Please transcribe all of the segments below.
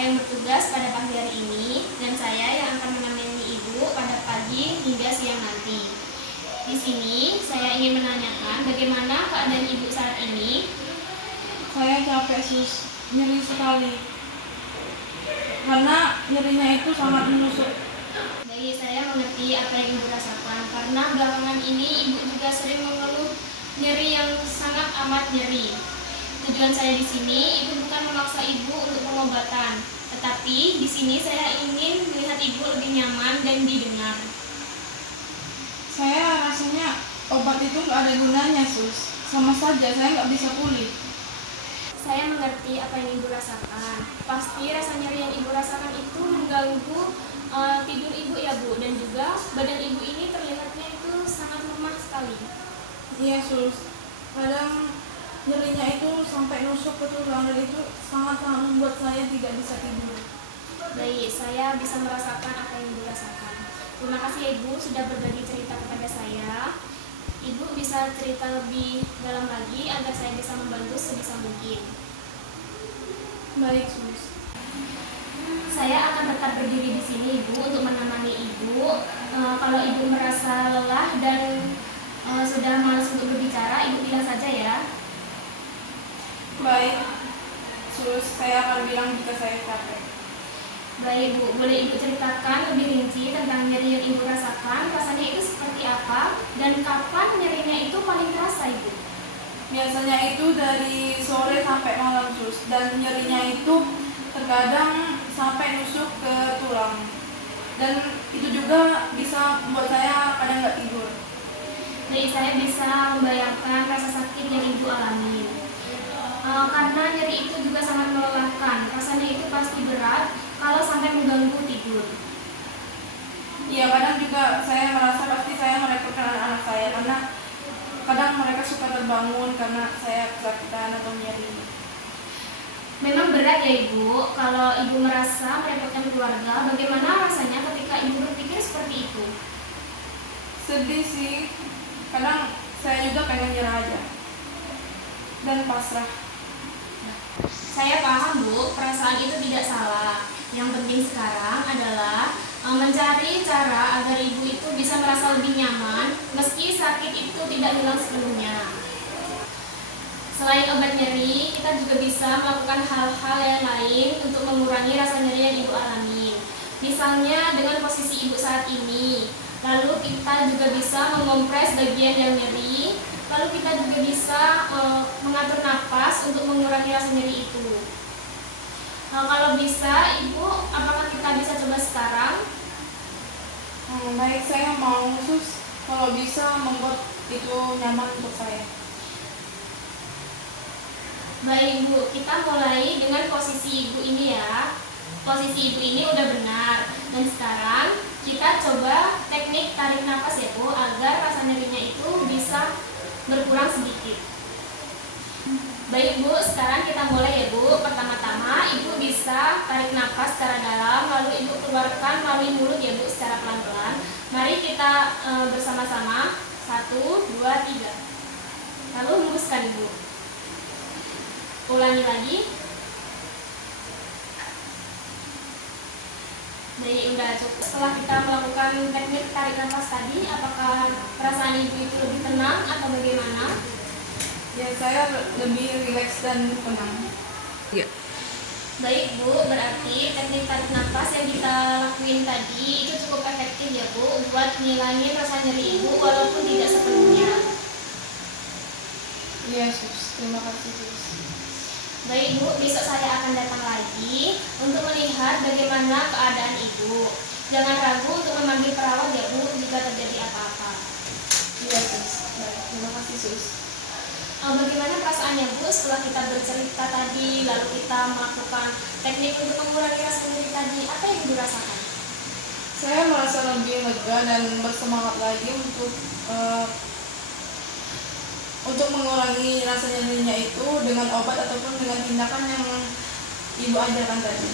saya yang bertugas pada pagi hari ini dan saya yang akan menemani Ibu pada pagi hingga siang nanti. Di sini saya ingin menanyakan bagaimana keadaan Ibu saat ini. Saya capek sus, nyeri sekali. Karena nyerinya itu sangat menusuk. Baik, saya mengerti apa yang Ibu rasakan karena belakangan ini Ibu juga sering mengeluh nyeri yang sangat amat nyeri. Tujuan saya di sini itu bukan memaksa Ibu untuk pengobatan, tetapi di sini saya ingin melihat Ibu lebih nyaman dan didengar. Saya rasanya obat itu nggak ada gunanya sus. Sama saja saya nggak bisa pulih. Saya mengerti apa yang Ibu rasakan. Pasti rasa nyeri yang Ibu rasakan itu mengganggu tidur Ibu ya Bu, dan juga badan Ibu ini terlihatnya itu sangat lemah sekali. Iya sus, kadang nyerinya itu sampai nusuk ke tulang dan itu sangat-sangat membuat saya tidak bisa tidur. Baik, saya bisa merasakan apa yang Ibu rasakan. Terima kasih ya Ibu sudah berbagi cerita kepada saya. Ibu bisa cerita lebih dalam lagi agar saya bisa membantu sebisa mungkin. Baik sus. Saya akan tetap berdiri di sini Ibu untuk menemani Ibu. Kalau Ibu merasa lelah dan sudah malas untuk berbicara, Ibu bilang saja ya. Baik sus, saya akan bilang jika saya capek. Baik Bu, boleh Ibu ceritakan lebih rinci tentang nyeri yang Ibu rasakan, rasanya itu seperti apa, dan kapan nyerinya itu paling terasa Ibu? Biasanya itu dari sore sampai malam sus, dan nyerinya itu terkadang sampai nusuk ke tulang. Dan itu juga bisa membuat saya kadang nggak tidur. Baik, saya bisa membayangkan rasa sakit yang Ibu alami. Karena nyeri itu juga sangat melelahkan, rasanya itu pasti berat kalau sampai mengganggu tidur. Iya, kadang juga saya merasa pasti saya merepotkan anak-anak saya karena kadang mereka suka terbangun karena saya kesakitan atau nyeri. Memang berat ya Ibu, kalau Ibu merasa merepotkan keluarga, bagaimana rasanya ketika Ibu berpikir seperti itu? Sedih sih, kadang saya juga pengen nyerah aja dan pasrah. Saya paham Bu, perasaan itu tidak salah. Yang penting sekarang adalah mencari cara agar Ibu itu bisa merasa lebih nyaman meski sakit itu tidak hilang sepenuhnya. Selain obat nyeri, kita juga bisa melakukan hal-hal yang lain untuk mengurangi rasa nyeri yang Ibu alami. Misalnya dengan posisi Ibu saat ini, lalu kita juga bisa mengompres bagian yang nyeri, lalu kita juga bisa mengatur napas untuk mengurangi rasa nyeri itu. Kalau bisa, Ibu, apakah kita bisa coba sekarang? Baik, saya mau sus kalau bisa membuat itu nyaman untuk saya. Baik Bu, kita mulai dengan posisi Ibu ini ya. Posisi Ibu ini udah benar. Dan sekarang kita coba teknik tarik nafas ya Bu, agar rasa nyerinya itu bisa berkurang sedikit. Baik Bu, sekarang kita mulai ya Bu. Pertama-tama Ibu bisa tarik nafas secara dalam, lalu Ibu keluarkan melalui mulut ya Bu secara pelan-pelan. Mari kita bersama-sama. 1, 2, 3. Lalu hembuskan Ibu. Ulangi lagi. Baik, udah cukup. Setelah kita melakukan teknik tarik nafas tadi, apakah perasaan Ibu itu lebih tenang atau bagaimana? Ya, saya lebih rileks dan tenang. Iya. Baik Bu, berarti teknik tarik nafas yang kita lakuin tadi itu cukup efektif ya Bu buat ngilangin rasa nyeri Ibu walaupun tidak sepenuhnya. Iya sus, terima kasih sus. Baik Bu, besok saya akan datang lagi untuk melihat bagaimana keadaan Ibu. Jangan ragu untuk memanggil perawat ya Bu jika terjadi apa-apa. Iya sus, baik, terima kasih sus. Bagaimana perasaannya Bu setelah kita bercerita tadi, lalu kita melakukan teknik untuk mengurangi rasa nyeri tadi, apa yang Ibu rasakan? Saya merasa lebih lega dan bersemangat lagi untuk mengurangi rasa nyerinya itu dengan obat ataupun dengan tindakan yang Ibu ajarkan tadi.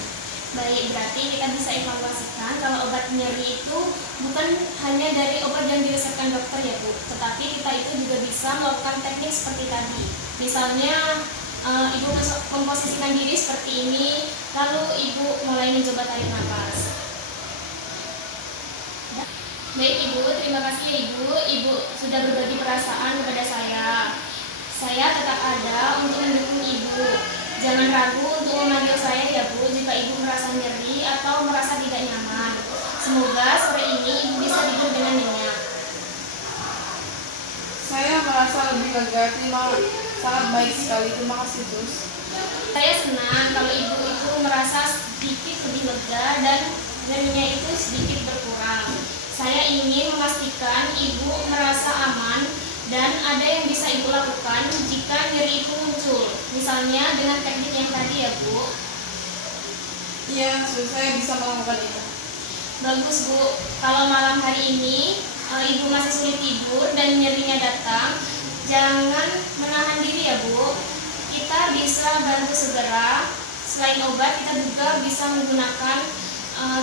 Baik, berarti kita bisa evaluasikan kalau obat nyeri itu bukan hanya dari obat yang diresepkan dokter ya Bu, tetapi kita itu juga bisa melakukan teknik seperti tadi. Misalnya Ibu memposisikan diri seperti ini, lalu Ibu mulai mencoba tarik nafas. Baik Ibu, terima kasih ya Ibu. Ibu sudah berbagi perasaan kepada saya. Saya tetap ada untuk mendukung Ibu. Jangan ragu untuk memanggil saya ya Bu jika Ibu merasa nyeri atau merasa tidak nyaman. Semoga sore ini Ibu bisa tidur dengan nyenyak. Saya merasa lebih lega. Sangat baik sekali. Terima kasih Sus. Saya senang kalau Ibu itu merasa sedikit lebih lega dan nyerinya itu sedikit berkurang. Saya ingin memastikan Ibu merasa aman dan ada yang bisa Ibu lakukan jika nyeri itu muncul. Misalnya dengan teknik yang tadi ya Bu. Iya Sus, saya bisa melakukan itu. Bagus Bu, kalau malam hari ini Ibu masih sulit tidur dan nyerinya datang, jangan menahan diri ya Bu. Kita bisa bantu segera. Selain obat, kita juga bisa menggunakan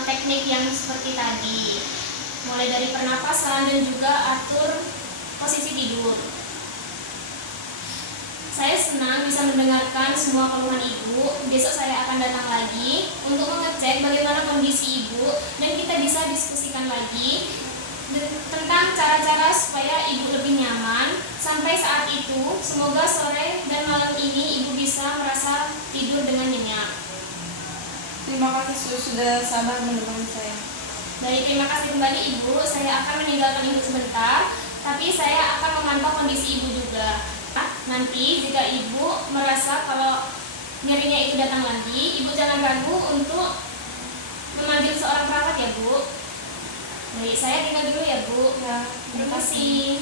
teknik yang seperti tadi, mulai dari pernapasan dan juga atur posisi tidur. Saya senang bisa mendengarkan semua keluhan Ibu. Besok saya akan datang lagi untuk mengecek bagaimana kondisi Ibu dan kita bisa diskusikan lagi tentang cara-cara supaya Ibu lebih nyaman. Sampai saat itu, semoga sore dan malam ini Ibu bisa merasa tidur dengan nyenyak. Terima kasih Sus, sudah sabar menemani saya. Baik, terima kasih kembali Ibu. Saya akan meninggalkan Ibu sebentar, tapi saya akan memantau kondisi Ibu juga. Nanti jika Ibu merasa kalau nyerinya itu datang lagi, Ibu jangan ragu untuk memanggil seorang perawat ya Bu. Baik, saya tinggal dulu ya Bu. Ya, Terima kasih.